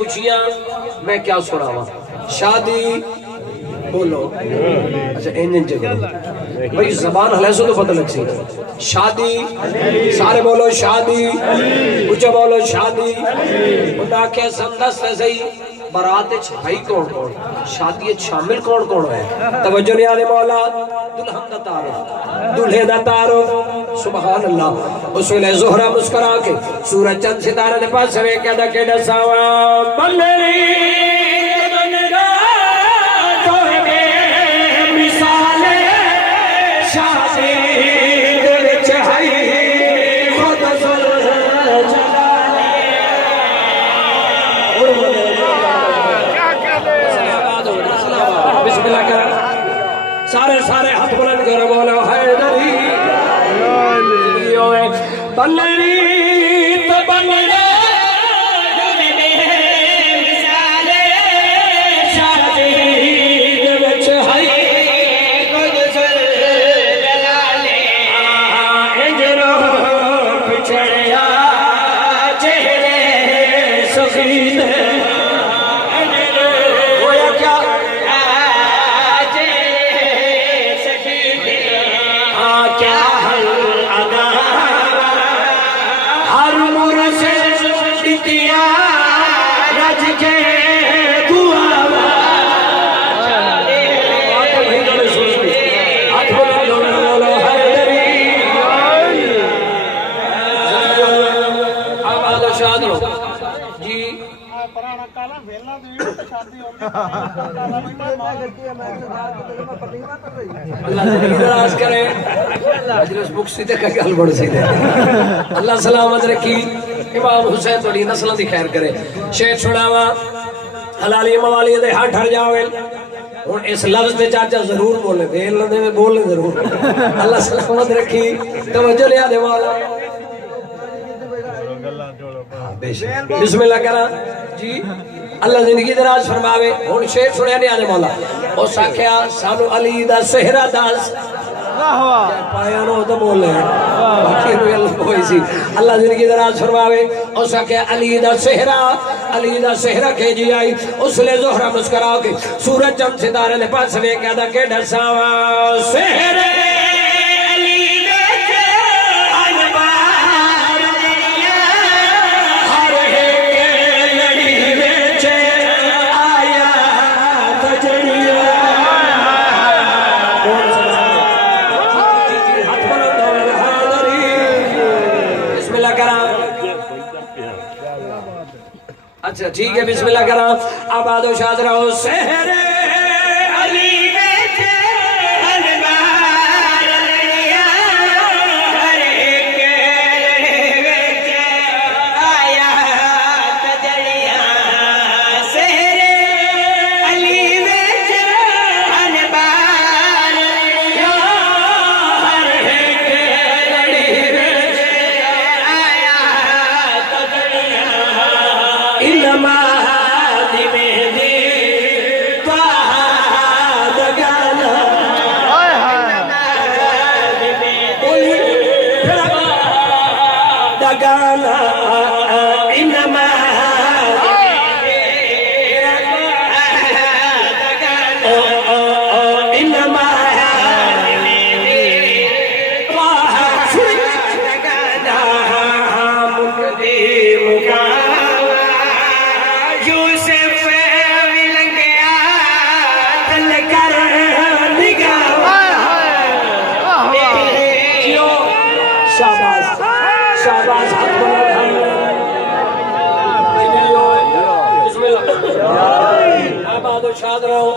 خوشیاں میں کیا سناواں شادی بولو اچھا انجن جگہ بھئی زبان ہلے سو تو پتہ لگ سی شادی سارے بولو شادی اچھا بولو شادی انہاں کے سندس سے برات بھائی کون کون شادی شامل کون کون ہے توجہ نہیں آنے مولا دلہن دا تعارف دلہے دا تعارف سبحان اللہ اصول زہرہ مسکرا کے سورج چند ستارہ دے پاس سوے کہدا کہدا ساوا بلری بنرا توہے مثال شادی دل چہائی خود سر بسم اللہ کریں سارے ہاتھ بلند کر بولو حیدری بلری تو بلری اللہ سلامت رکھی امام حسین توڑی نسلوں دی خیر کرے شیر چھڑاوا حلالی موالی دے ہاتھ ہر جاوے اور اس لفظ دے چاچا ضرور بولے دے لندے میں بولے ضرور اللہ سلامت رکھی توجہ لیا دے والا بسم اللہ کرا جی اللہ زندگی دراز فرماوے ہون شیر چھوڑیا نہیں آنے مولا او ساکھیا سانو علی دا سہرہ داس پایا نو تو بول لے باقی روی اللہ کوئی سی اللہ زندگی دراز فرماوے او ساکھیا علی دا سہرہ کے جی آئی اس لے زہرہ مسکرا کے سورج چند ستارے نے پاس میں کہدا کہ ڈھساوا سہرے اچھا ٹھیک ہے بسم اللہ کرام آباد و شاد رہو سہر علی انما دی میں دی بولو شاد رہو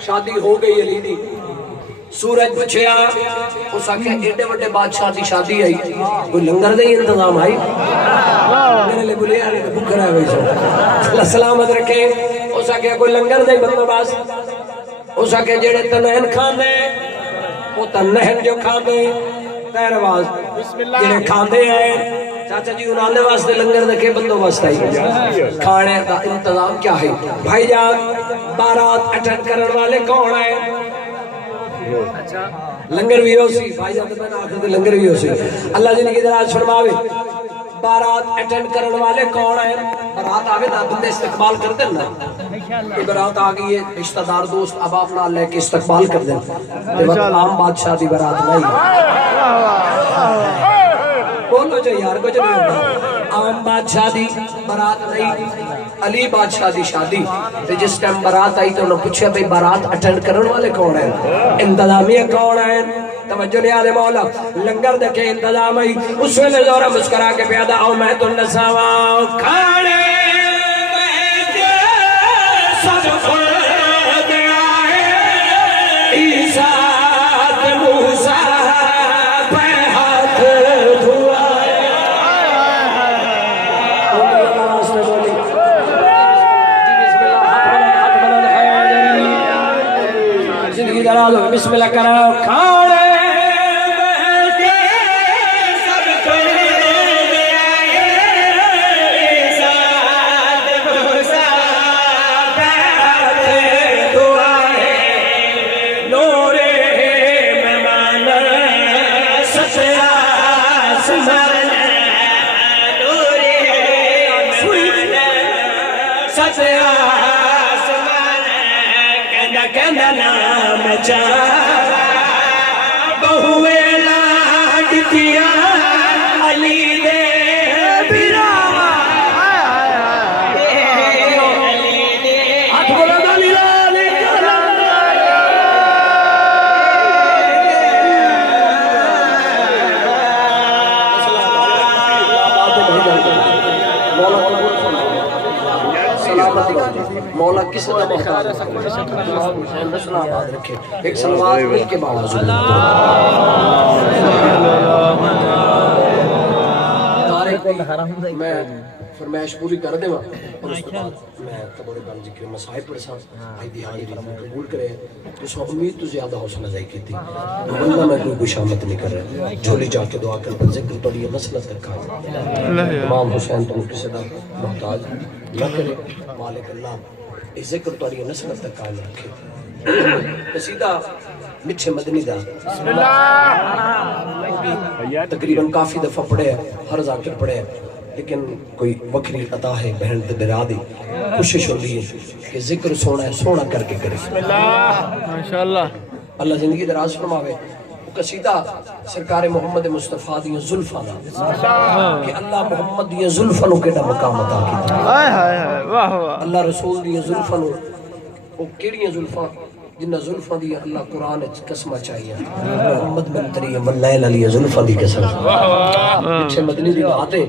شادی ہو گئی علی دی سورج پچھیا اس آکھے ایڈے وڈے بادشاہ دی شادی آئی کوئی لنگر دے انتظام آئی میرے لئے بولے آنے تو بکر ہے ویسو اللہ سلامت رکھے اس آکھے کوئی لنگر دے بندوباس اس آکھے جیڑے تنہن کھاندے وہ تنہن جو کھاندے تیر آواز جیڑے کھاندے ہیں چاچا جی انہوں نے واسطے لنگر دکھے بندوبست آئی کھانے کا انتظام کیا ہے بھائی جان بارات اٹھن کرن والے کون آئے لنگر بھی ہو سی بھائی جان میں نے آخر دے لنگر بھی ہو سی اللہ جن کی دراز فرماوے بارات اٹھن کرن والے کون آئے بارات آگے نا بندے استقبال کر دیں نا کہ بارات آگئی ہے رشتہ دار دوست اب آپ نہ لے کے استقبال کر دیں تے وقت عام بادشاہ دی بارات نہیں بولو جو یار کچھ نہیں ہوتا عام بادشاہ دی بارات نہیں علی بادشاہ دی شادی تے جس ٹائم بارات آئی تو انہوں پوچھا بھئی بارات اٹینڈ کرن والے کون ہیں انتظامیہ کون ہیں توجہ نہیں آدھے مولا لنگر دیکھے انتظام آئی اس ویلے زورہ مسکرا کے پیادہ آؤ میں تو نساوا کھاڑے بیٹھے سب خود آئے عیسیٰ موسیٰ بسم اللہ کرو کھاڑے بیٹھے سب خود آئے عیسیٰ موسیٰ بیٹھے دعائے نور مہمان سچ آسمان نور سچ آسمان کہندہ نام بہوے لاڈ کیا علی دے براوا ہاتھ بولا دالی لالی مولا کس طرح محتاج نسلہ آباد رکھے ایک سلوات مل کے باوازو میں فرمائش پوری کر دے اور اس کے بعد میں تبارک بان ذکر مسائب پڑھسا بھائی دی حاضری قبول کرے اس وقت امید تو زیادہ حوصلہ ضائی کی تھی اللہ میں کوئی گشامت نہیں کر رہا جھولی جا کے دعا کر پر ذکر توڑی مسئلہ ترکا امام حسین تو کسی دا محتاج نہ کرے مالک اللہ اس ذکر توڑی نسل تک قائم رکھے قصیدہ مچھے مدنی دا تقریباً کافی دفعہ پڑھے ہر ذاکر پڑھے لیکن کوئی وکری عطا ہے بہن تے برا دی کوشش ہو لی ہے کہ ذکر سونا ہے سونا کر کے کرے ماشاءاللہ اللہ زندگی دراز فرماوے وہ قصیدہ سرکار محمد مصطفیٰ دی زلفہ دا کہ اللہ محمد دی زلفہ نو کیڑا مقام عطا کیتا اللہ رسول دی زلفہ نو وہ کیڑی زلفہ جنہ زلفہ دی اللہ قرآن قسمہ چاہیے محمد منتری ملیل علی زلفہ دی قسم اچھے مدنی دی باتیں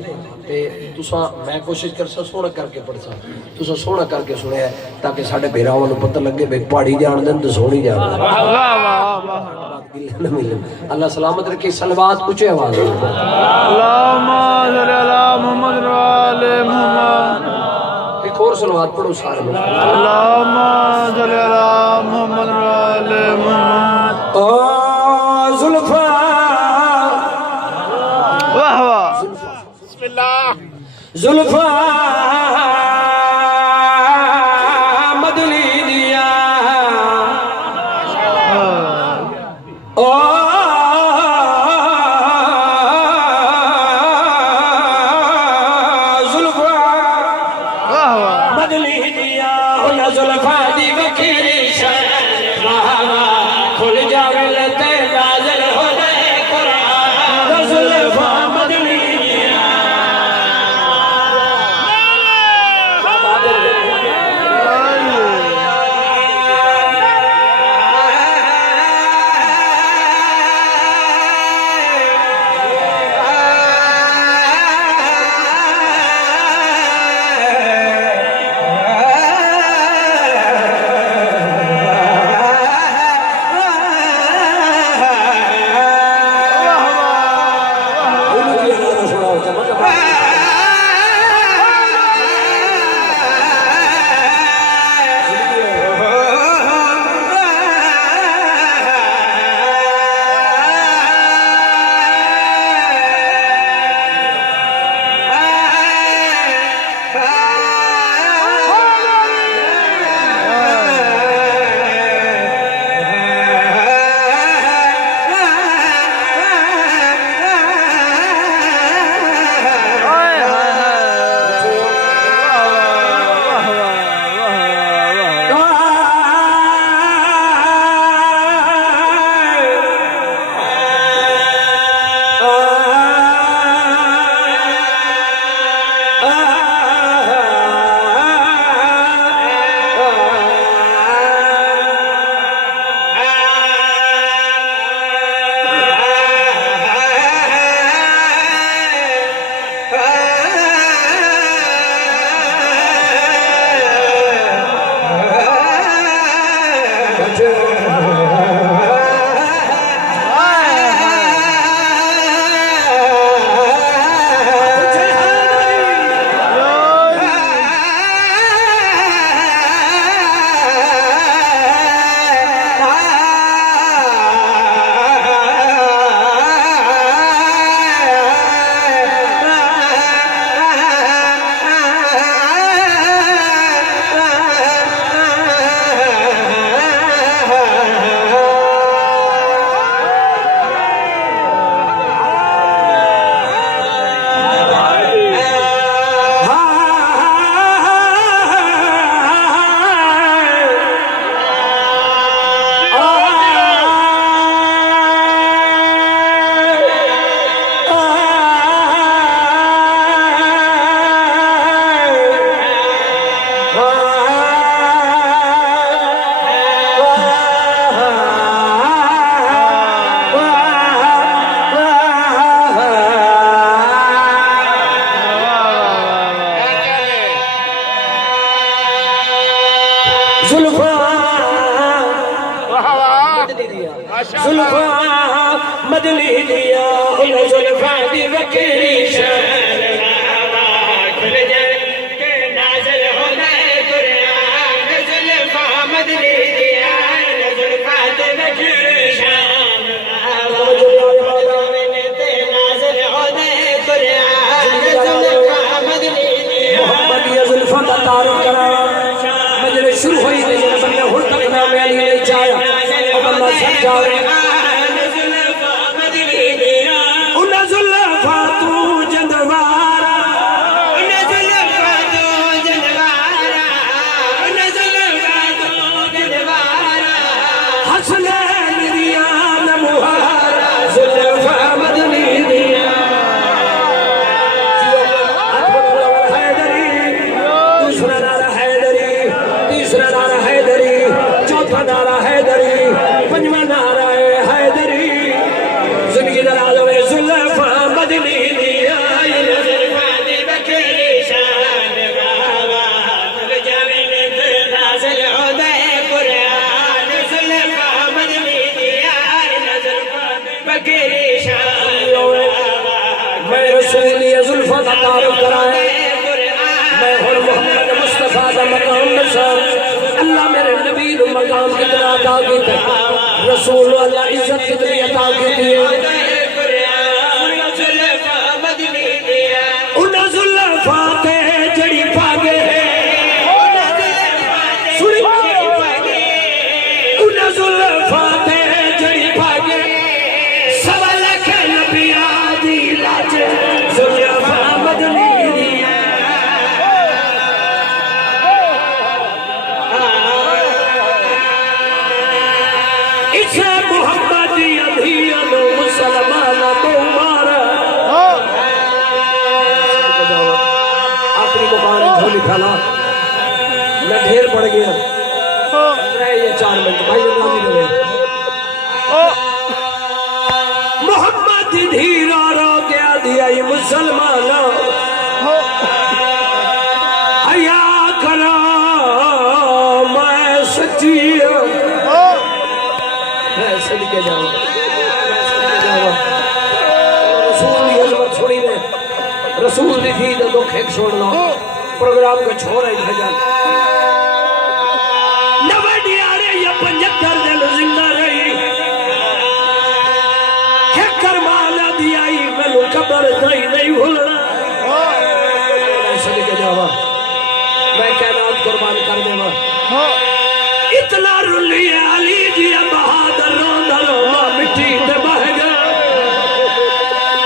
تساں میں کوشش کرسا سونا کر کے پڑھسا تساں سونا کر کے سنے ہے تاکہ ساڑھے بیراؤں نے پتہ لگے بے پاڑی جان دن تو سونی جان دن اللہ سلامت رکھے سلوات کچھے آواز اللہم صلی اللہ محمد وآلِ محمد ایک اور سلوات پڑھو سارے میں اللہم صلی اللہ محمد وآلِ محمد زلفہ واہ واہ بسم اللہ زلفہ مدلی دیا زلفہ مدلی دیا زلفہ دی وکیری شاہ کھل جاوے لتے نازل ہو دے قرآن زلفہ مدلی زلفا مدنی دیا ان زلفا دی وکری شان کھل جائے کہ نازل ہونا قرآن زلفا مدنی دیا ان زلفا دی وکری شان نازل ہونا قرآن زلفا مدنی دیا محمد یا زلفا دا تعارف کرا مجلس شروع ہوئی نہیں بندے ہر تک نام علی نہیں چاہیا اللہ سب جاوے اللہ میرے نبی نے مقام کتنا عطا کیتا رسول اللہ عزت کتنی عطا کیتی ہے ان زلفاں تے جڑی پاگے ان زلفاں تے جڑی پاگے سوا لکھ نبیاں دی لاج زلفاں مدنی کھانا میں ڈھیر پڑ گیا یہ 4 منٹ بھائی محمد دھیرا رو گیا دیا مسلمان حیا کرا میں سچی میں صدقے جاؤں رسول کی عظمت چھوڑی دے رسول دی تھی تو دکھ ایک چھوڑنا پروگرام کو چھوڑ رہی بھجن 90 یا 75 دل زندہ رہی کرمالا دیائی میں قبر دائی نہیں بھولنا میں صدقے جاوا میں کائنات قربان کر دے اتنا رلی علی جی بہادر روندہ روندہ مٹی تے بہ گیا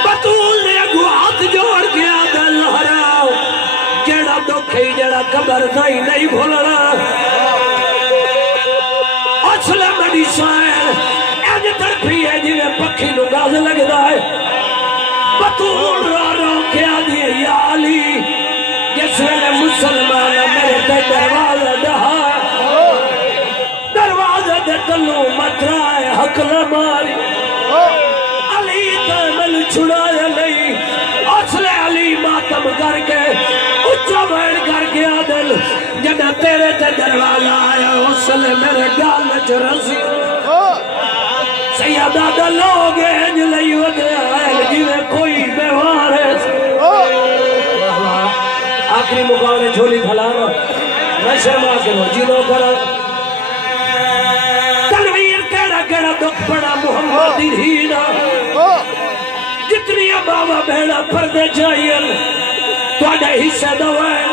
بطول نے اگو ہاتھ جوڑ گیا دل ہراؤ جڑا دکھئی جڑا قبر دائی نہیں بھولنا اچھلے بڑی سائن ایج ترپی ہے جنہیں پکھی نو گاز لگ دائے بطول رو رو کیا دیئے یا علی جس ویلے مسلمان میرے تے دروازہ دہا دروازہ دے تلو مطرائے حق لماری علی تیمل چھڑایا نہیں اچھلے علی ماتم کر کے اچھا بین کر کے آدل جنہ تیرے تے دروازہ آیا اسلے میرے گالچ رسی سیدہ دا لوگ انج لئی ودے آئے جیوے کوئی بیوار ہے آخری مقابلے جھولی پھلانا میں شرما کروں جنوں کرا تنویر کیڑا کیڑا دکھ پڑا محمد ہینا جتنی بابا بہنا پردے چاہیے تو آڈے حصہ دوائے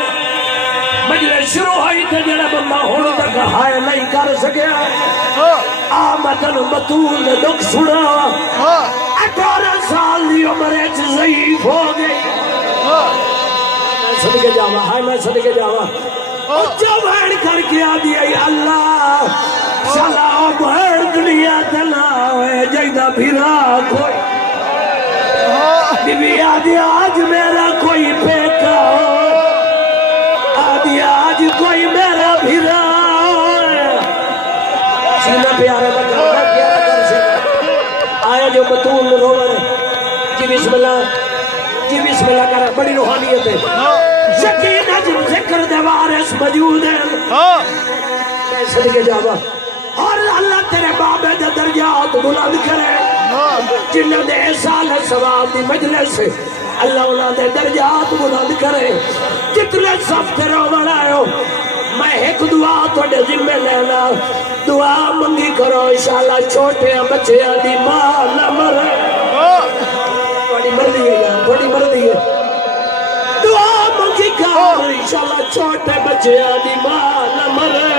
مجلس شروع ہوئی تھے جنہ بندہ ہونے تک ہائے نہیں کر سکیا آمدن بطول نے دکھ سنا 18 سال دی عمر ایچ ضعیف ہو گئی میں صدقے جاوا ہائے میں صدقے جاوا اچھا بہن کر کے آدھی ای اللہ شالا بہن دنیا دنا ہوئے جائدہ بھیرا کوئی بی بی آدھی آج میرا کوئی پیکا ہو آدھی آج کوئی میرا بھیرا سینہ پیارے لگا آیا جو بطول روڑے جی بسم اللہ کر بڑی روحانیت ہے سکینہ جن ذکر دوارس موجود ہے صدقے جاوا اور اللہ تیرے بابے دے درجات بلند کرے جنہوں نے سال ثواب دی مجلس اللہ انہوں نے درجات بلند کرے جتنے سب تے رومن آئے ہو میں ایک دعا توڑے ذمہ لینا دعا منگی کرو انشاءاللہ چھوٹے بچے دی ماں نہ مرے بڑی مرضی ہے یار بڑی مرضی ہے دعا منگی کرو انشاءاللہ چھوٹے بچے دی ماں نہ مرے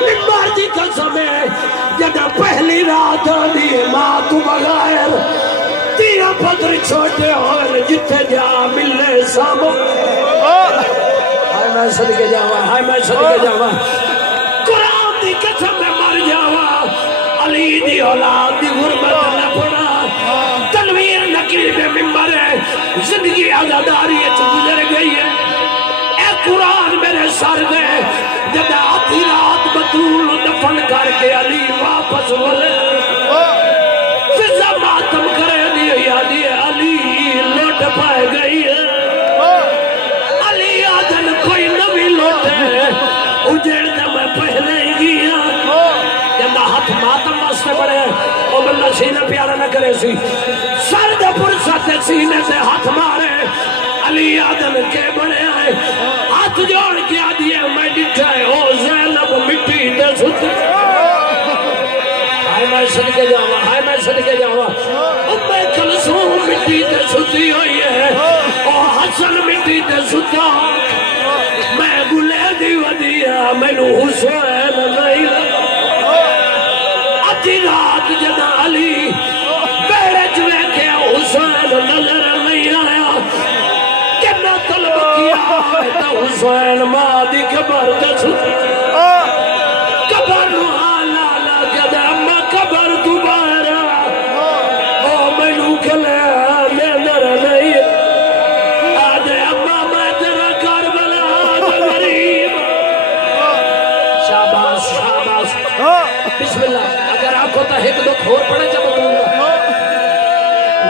ممبر دی قسم ہے جدہ پہلی رات دی ماں تو بغیر تیرا پتر چھوٹے ہوئے جتے جا ملے سامو ہائے میں صدقے جاوا ہائے میں صدقے جاوا قرآن دی قسم میں مر جاوا علی دی اولاد دی غربت نہ پڑا تنویر نقیب ممبر ہے زندگی آزاداری گزر گئی ہے اے قرآن میرے سر دے جب آتی رات بطول دفن کر کے علی واپس ولے فضا ماتم کرے دی یادی علی لوٹ پائے گئی ہے علی آدن کوئی نبی لوٹے اجڑ دے میں پہلے ہی گیا جب ہاتھ ماتم واسطے پڑے او بندہ سینہ پیارا نہ کرے سی سر دے پرسات سینے سے ہاتھ مارے علی آدن کے بڑے آئے ہاتھ جوڑ کیا دیئے میں ڈٹھائے او زینب مٹی دے ستے ہائے میں صدقے جاوا ہائے میں صدقے جاوا ام کلثوم مٹی دے ستی ہوئی ہے او حسن مٹی دے ستا میں گلے دی ودیا میں نو حسین نہیں اتی رات جدا علی بیڑے جوے کے حسین نظر نہیں آیا کہ میں طلب کیا تا حسین ماں دی قبر تے ستا قبر نو آلا لگا اما قبر دوبارہ او میں نو کلے نظر نہیں آدھے اما میں تیرا کربلا غریب شاباش شاباش بسم اللہ اگر آپ کو تا ایک دو کھور پڑے جب دوں گا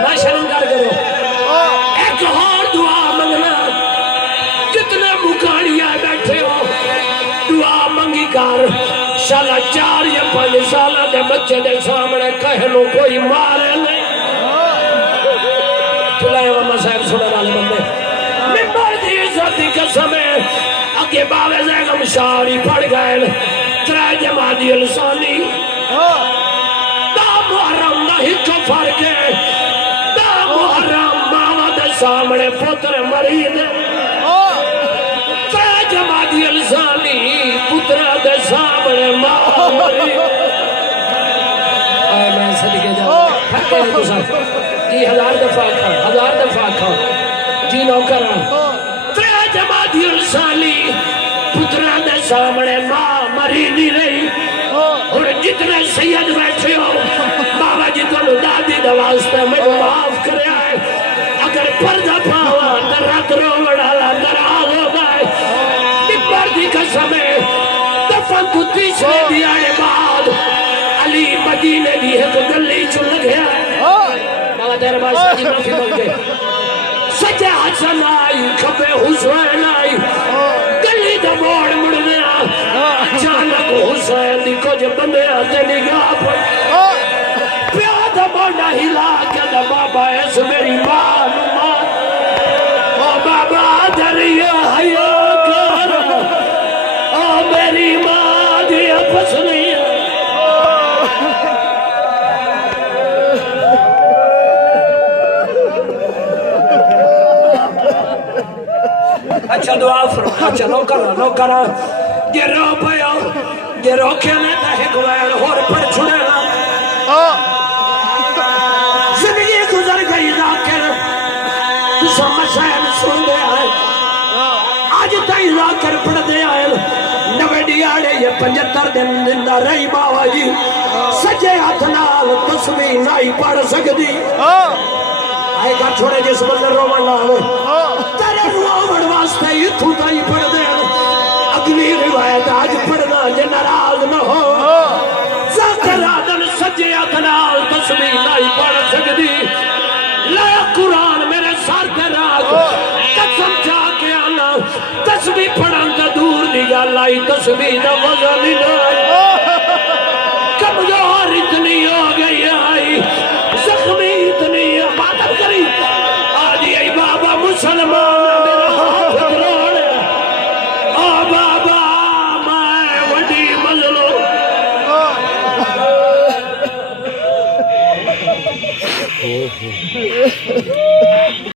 نہ شرمگار کرو ایک اور دعا منگنا جتنے مکاڑیاں بیٹھے ہو دعا منگی کر شالا 4 یا 5 سالہ دے بچے دے سامنے کہنو کوئی مارے نہیں چلائے وہاں صاحب سنے والے بندے ممبر دی عزتی قسم ہے اگے باوے زیگم شاری پڑ گئے 3 جمادی الثانی دا محرم نہ ہی تو فرقے دا محرم ماما دے سامنے پتر مرید 3 جمادی الثانی پتر دے سامنے ماما مرید آئے میں صدقے جاؤں پھکے ہیں تو ساتھ جی 1000 دفعہ کھا 1000 دفعہ کھا جی نوکران 3 جمادی الثانی پتر دے سامنے ماں مریدی رہی اور جتنے سید بیٹھے ہو بابا جی کو دادی دواستے میں معاف کرے آئے اگر پردہ پاوا در رات رو وڑالا در آغو گائے ممبر دی قسم ہے دفن تو 30 میں دیانے بعد علی مدینے دی ہے تو گلی چل گیا بابا تیرے باس کی معافی مل گئے سجے حسن آئی کھبے حسین آئی گلی دا موڑ مڑنے اچانک حسین دی کچھ بندے آتے نگاہ پر پیادہ موڑا ہلا کے دا بابا ایس میری ماں نمان او بابا دریا حیا کر او میری ماں دی اپس نہیں اچھا دعا فرما اچھا نو کرا یہ رو پیا یہ روکے میں تحق ویر اور پر چھڑے زندگی گزر گئی ذاکر تو سب مسائل سن دے آئے آج تائی ذاکر پڑھ دے آئے نوے ڈیاڑے یہ 75 دن زندہ رہی باوا جی سجے ہاتھ نال تسبیح نہیں پڑھ سکتی آئے گا چھوڑے جس بندر رومن نہ تیرے رومن واسطے ہی تو تائی پڑھ دے اگلی روایت آج پڑھنا جے ناراض نہ ہو ذاکر آدن سجے ہاتھ نال تسبیح نہیں پڑھ سکتی لایا قرآن میرے سر دے راگ قسم چاہ کے آنا تسبیح پڑھن تا دور دی گا لائی تسبیح دا وزن نہیں